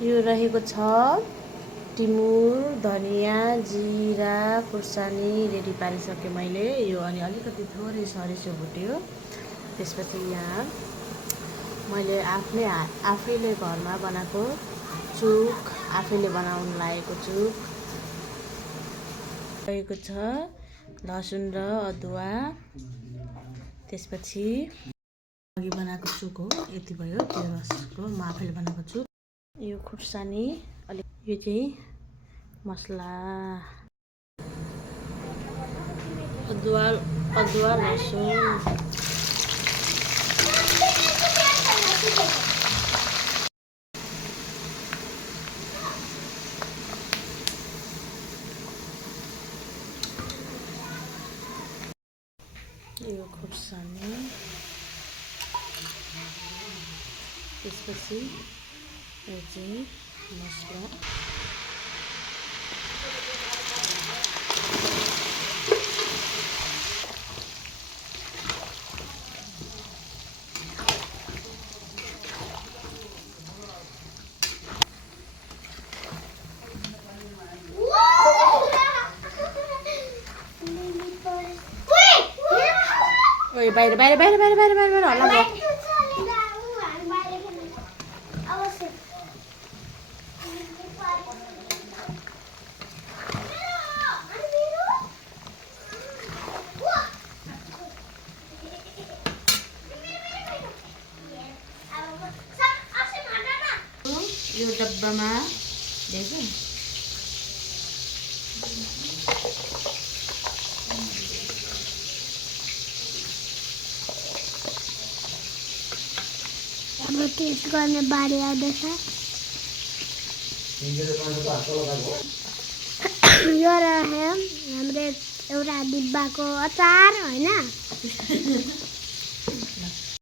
यो रहेको छ टिमुर, धनिया, जिरा, खुर्सानी रेडी पारिसकेँ मैले। यो अनि अलिकति थोरै सरिसो भुट्यो। त्यसपछि यहाँ मैले आफैले घरमा बनाएको चुक, आफैले बनाउन लागेको चुक रहेको छ, लसुन र अदुवा। त्यसपछि अघि बनाएको चुक हो, यति भयो त्यो रसको, म आफैले बनाएको चुक। यो खुर्सानी, यो चाहिँ मसला, अदुवा लसुन, यो खुर्सानी। त्यसपछि यो चाहिँ मसला, बाहिर हल्ला भयो। यो डब्बामा देख्यो अब टेस्ट गर्ने बारी आउँदैछ। यो रह्यो हाम्रो एउटा डिब्बाको अचार होइन।